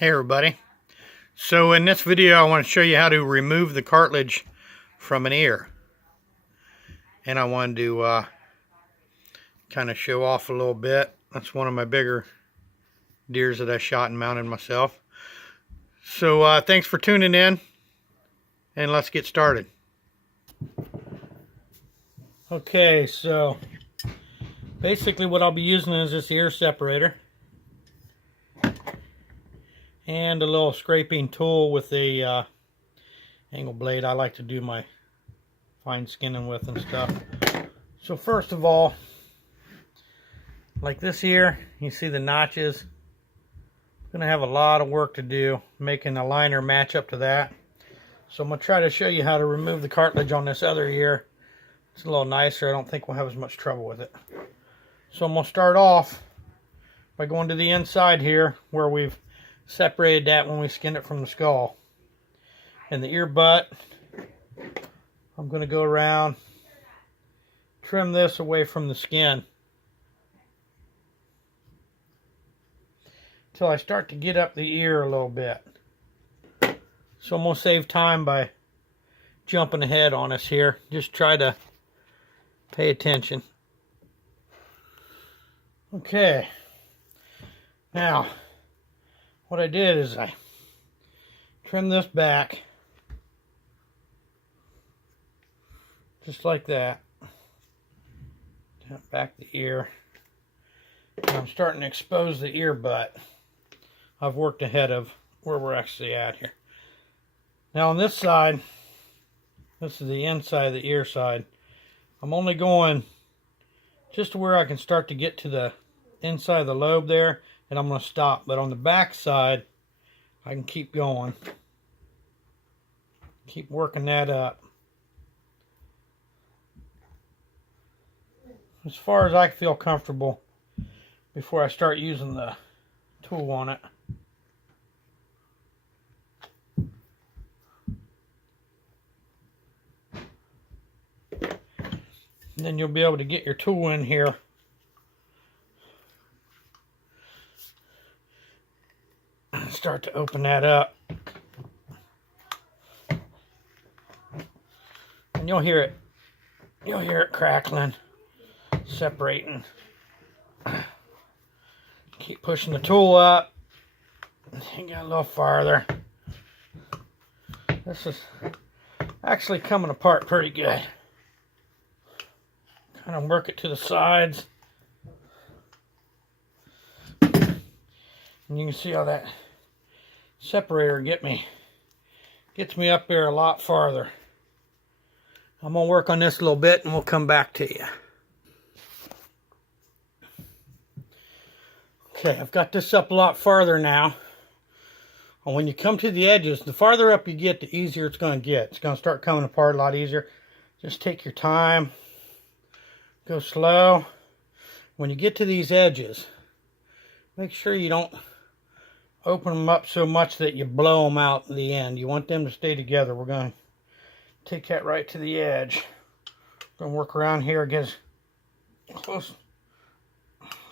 Hey everybody. So in this video I want to show you how to remove the cartilage from an ear. And I wanted to kind of show off a little bit. That's one of my bigger deers that I shot and mounted myself. So thanks for tuning in, and let's get started. Okay, so basically what I'll be using is this ear separator and a little scraping tool with a angle blade I like to do my fine skinning with and stuff. So first of all, like this here, you see the notches. I'm gonna have a lot of work to do making the liner match up to that. So I'm gonna try to show you how to remove the cartilage on this other ear. It's a little nicer. I don't think we'll have as much trouble with it. So I'm gonna start off by going to the inside here where we've separated that when we skinned it from the skull. And the ear butt, I'm going to go around, trim this away from the skin until I start to get up the ear a little bit. So I'm going to save time by jumping ahead on us here. Just try to pay attention. Okay. Now, what I did is I trimmed this back just like that. Back the ear. And I'm starting to expose the ear butt. I've worked ahead of where we're actually at here. Now on this side, this is the inside of the ear side. I'm only going just to where I can start to get to the inside of the lobe there, and I'm going to stop. But on the back side, I can keep going. Keep working that up. As far as I feel comfortable before I start using the tool on it. And then you'll be able to get your tool in here and start to open that up. And you'll hear it crackling, separating. Keep pushing the tool up and get a little farther. This is actually coming apart pretty good. Kind of work it to the sides. And you can see how that separator gets me up there a lot farther. I'm going to work on this a little bit and we'll come back to you. Okay, I've got this up a lot farther now. And when you come to the edges, the farther up you get, the easier it's going to get. It's going to start coming apart a lot easier. Just take your time. Go slow. When you get to these edges, make sure you don't open them up so much that you blow them out in the end. You want them to stay together. We're going to take that right to the edge. Going to work around here, get as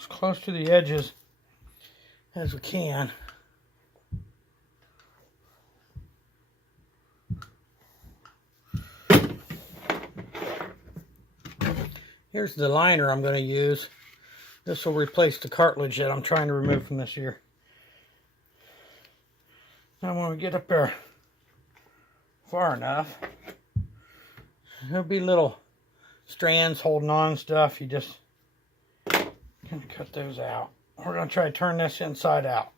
close to the edges as we can. Here's the liner I'm going to use. This will replace the cartilage that I'm trying to remove from this ear. Now when we get up there far enough, there'll be little strands holding on and stuff. You just kind of cut those out. We're going to try to turn this inside out.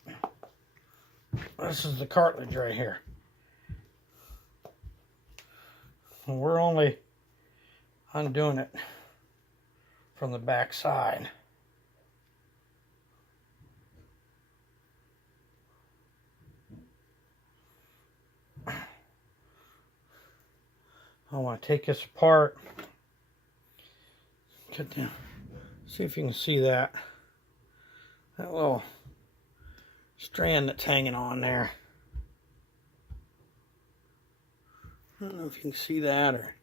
This is the cartilage right here. And we're only undoing it from the back side. I want to take this apart. Cut down. See if you can see that. That little strand that's hanging on there. I don't know if you can see that or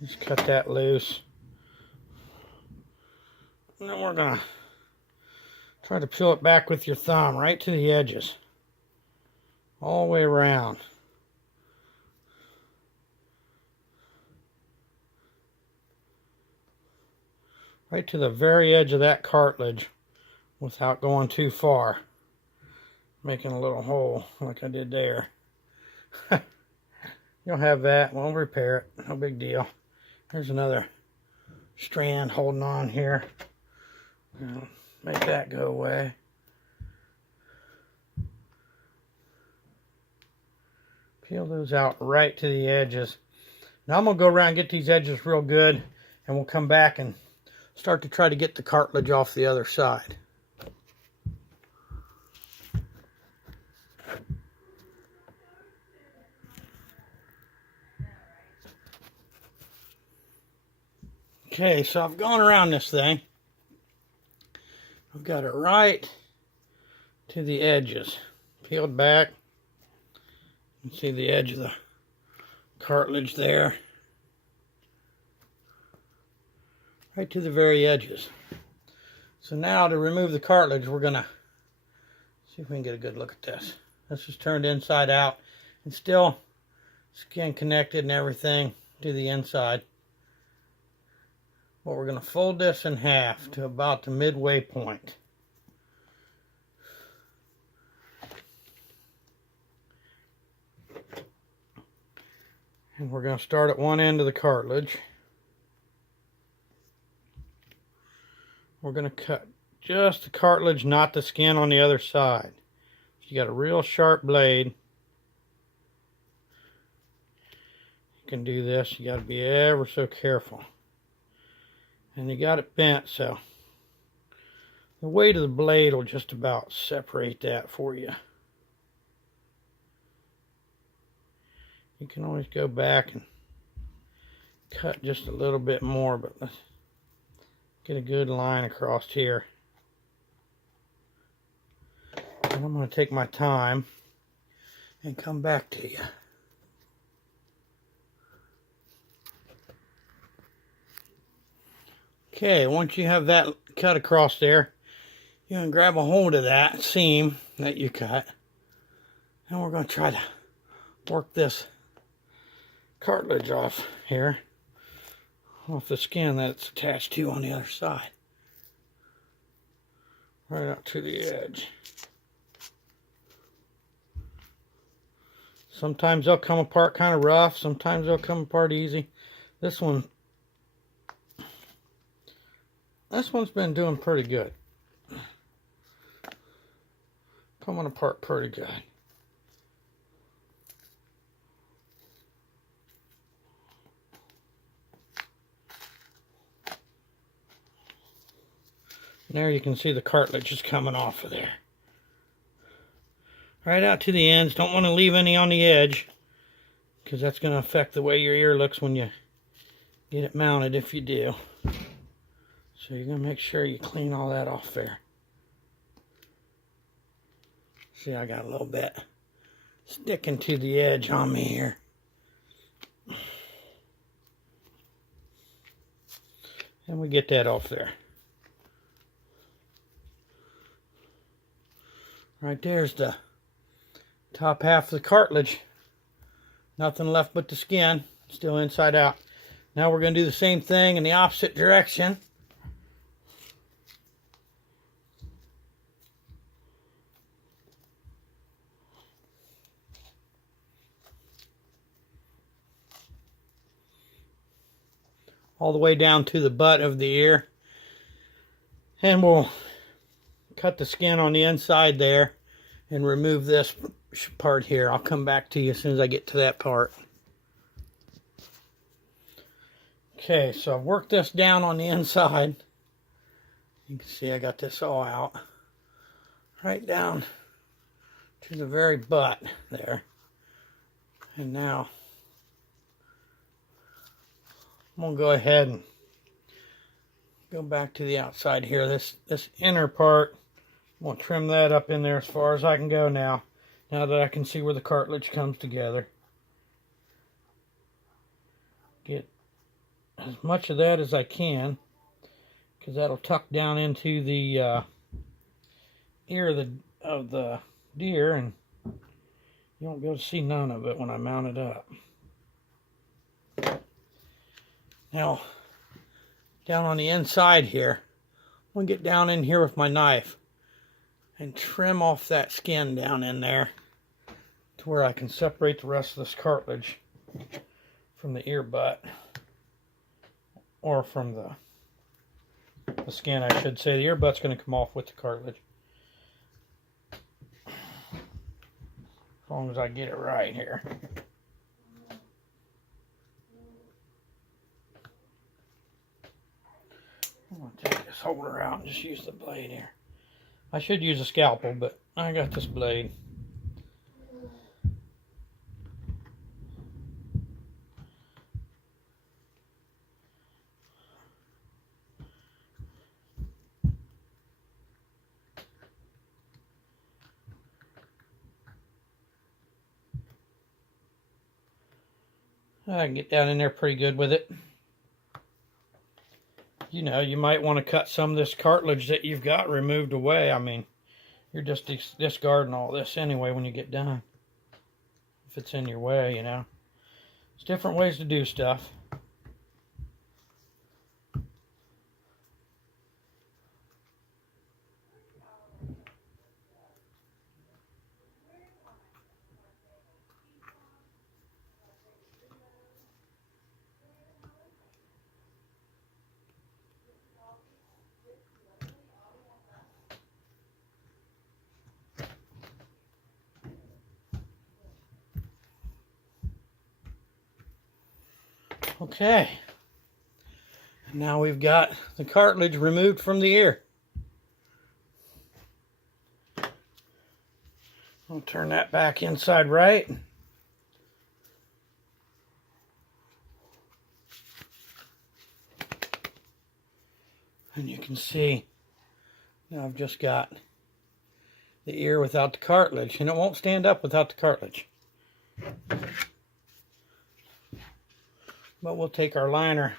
just cut that loose. And then we're gonna Try to peel it back with your thumb right to the edges. All the way around. Right to the very edge of that cartilage without going too far. Making a little hole like I did there. You'll have that. We'll repair it. No big deal. There's another strand holding on here. Make that go away. Peel those out right to the edges. Now I'm going to go around and get these edges real good, and we'll come back and start to try to get the cartilage off the other side. Okay, so I've gone around this thing. I've got it right to the edges. Peeled back. You can see the edge of the cartilage there. Right to the very edges. So now to remove the cartilage, we're going to see if we can get a good look at this. This is turned inside out and still skin connected and everything to the inside. But we're going to fold this in half to about the midway point. And we're going to start at one end of the cartilage. We're going to cut just the cartilage, not the skin on the other side. If you got a real sharp blade, you can do this. You got to be ever so careful. And you got it bent, so the weight of the blade will just about separate that for you. You can always go back and cut just a little bit more, but let's get a good line across here. And I'm going to take my time and come back to you. Okay, once you have that cut across there, you can grab a hold of that seam that you cut, and we're going to try to work this cartilage off here, off the skin that it's attached to on the other side. Right up to the edge. Sometimes they'll come apart kind of rough, sometimes they'll come apart easy. This one's been doing pretty good. Coming apart pretty good. And there you can see the cartilage is coming off of there. Right out to the ends. Don't want to leave any on the edge, because that's going to affect the way your ear looks when you get it mounted, if you do. So you're going to make sure you clean all that off there. See, I got a little bit sticking to the edge on me here. And we get that off there. Right there's the top half of the cartilage. Nothing left but the skin, still inside out. Now we're going to do the same thing in the opposite direction. All the way down to the butt of the ear. And we'll cut the skin on the inside there and remove this part here. I'll come back to you as soon as I get to that part. Okay, so I've worked this down on the inside. You can see I got this all out. Right down to the very butt there. And now I'm going to go ahead and go back to the outside here. This inner part, I'm going to trim that up in there as far as I can go now that I can see where the cartilage comes together. Get as much of that as I can, because that'll tuck down into the ear of the deer, and you won't be able to see none of it when I mount it up. Now, down on the inside here, I'm going to get down in here with my knife and trim off that skin down in there to where I can separate the rest of this cartilage from the ear butt, or from the skin, I should say. The ear butt's going to come off with the cartilage, as long as I get it right here. I'm going to take this holder out and just use the blade here. I should use a scalpel, but I got this blade. I can get down in there pretty good with it. You know, you might want to cut some of this cartilage that you've got removed away. I mean, you're just discarding all this anyway when you get done, if it's in your way, you know. There's different ways to do stuff. Okay, now we've got the cartilage removed from the ear. I'll turn that back inside right. And you can see now I've just got the ear without the cartilage, and it won't stand up without the cartilage. But we'll take our liner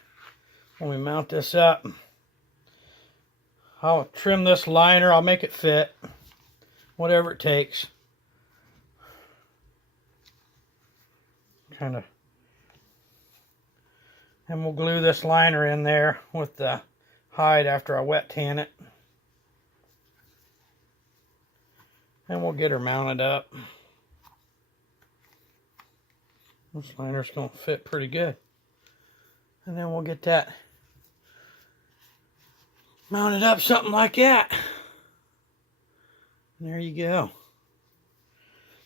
when we mount this up. I'll trim this liner, I'll make it fit, whatever it takes. And we'll glue this liner in there with the hide after I wet tan it. And we'll get her mounted up. This liner's going to fit pretty good. And then we'll get that mounted up something like that. And there you go.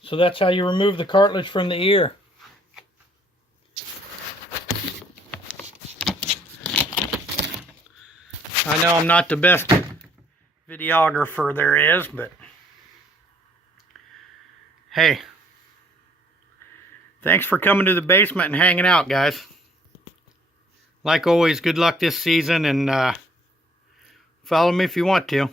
So that's how you remove the cartilage from the ear. I know I'm not the best videographer there is, but hey, thanks for coming to the basement and hanging out, guys. Like always, good luck this season, and follow me if you want to.